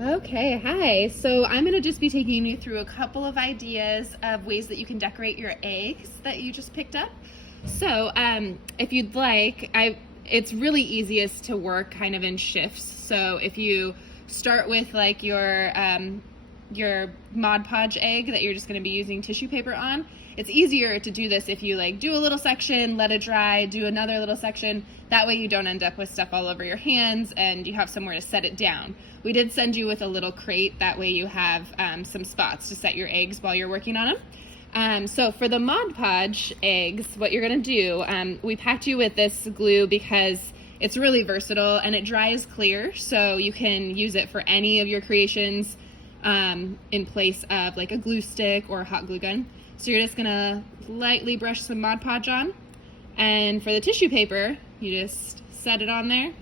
Okay, hi. So I'm going to just be taking you through a couple of ideas of ways that you can decorate your eggs that you just picked up. So if you'd like, it's really easiest to work kind of in shifts. So if you start with like your Mod Podge egg that you're just going to be using tissue paper on, it's easier to do this if you like do a little section, let it dry, do another little section. That way you don't end up with stuff all over your hands and you have somewhere to set it down. We did send you with a little crate, that way you have some spots to set your eggs while you're working on them. So for the Mod Podge eggs, what you're gonna do, we packed you with this glue because it's really versatile and it dries clear, so you can use it for any of your creations in place of like a glue stick or a hot glue gun. So you're just gonna lightly brush some Mod Podge on, and for the tissue paper, you just set it on there.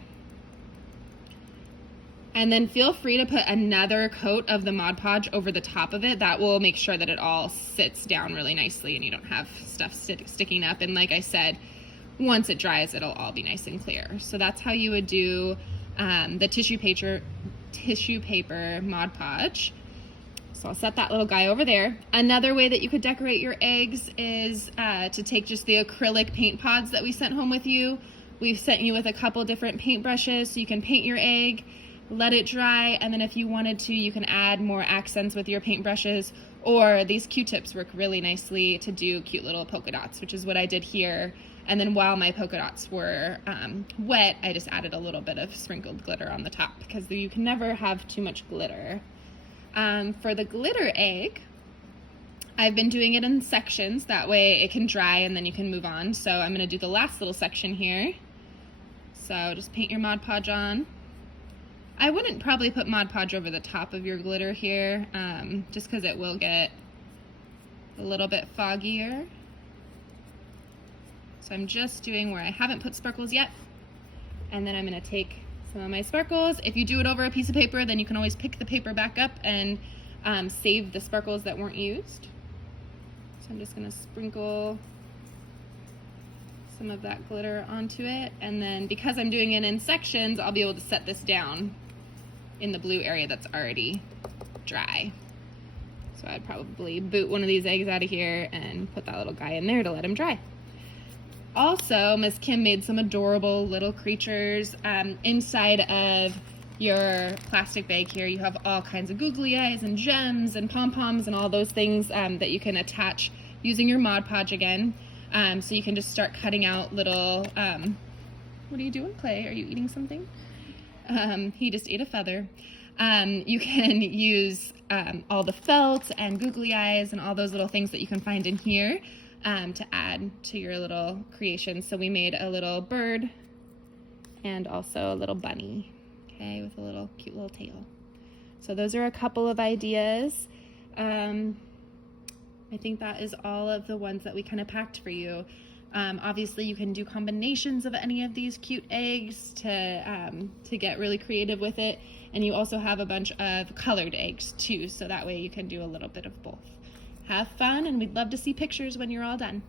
And then feel free to put another coat of the Mod Podge over the top of it. That will make sure that it all sits down really nicely and you don't have stuff sticking up. And like I said, once it dries, it'll all be nice and clear. So that's how you would do the tissue paper Mod Podge. So I'll set that little guy over there. Another way that you could decorate your eggs is to take just the acrylic paint pods that we sent home with you. We've sent you with a couple different paint brushes so you can paint your egg, let it dry, and then if you wanted to, you can add more accents with your paint brushes, or these Q-tips work really nicely to do cute little polka dots, which is what I did here. And then while my polka dots were wet, I just added a little bit of sprinkled glitter on the top because you can never have too much glitter. For the glitter egg, I've been doing it in sections, that way it can dry and then you can move on. So I'm gonna do the last little section here. So just paint your Mod Podge on. I wouldn't probably put Mod Podge over the top of your glitter here, just because it will get a little bit foggier. So I'm just doing where I haven't put sparkles yet. And then I'm gonna take some of my sparkles. If you do it over a piece of paper, then you can always pick the paper back up and save the sparkles that weren't used. So I'm just gonna sprinkle some of that glitter onto it. And then because I'm doing it in sections, I'll be able to set this down in the blue area that's already dry. So I'd probably boot one of these eggs out of here and put that little guy in there to let him dry. Also, Miss Kim made some adorable little creatures. Inside of your plastic bag here, you have all kinds of googly eyes and gems and pom-poms and all those things that you can attach using your Mod Podge again. So you can just start cutting out little, what are you doing, Clay? Are you eating something? He just ate a feather. You can use all the felt and googly eyes and all those little things that you can find in here to add to your little creation. So we made a little bird and also a little bunny, okay, with a little cute little tail. So those are a couple of ideas. I think that is all of the ones that we kind of packed for you. Obviously you can do combinations of any of these cute eggs to get really creative with it. And you also have a bunch of colored eggs too, so that way you can do a little bit of both. Have fun, and we'd love to see pictures when you're all done.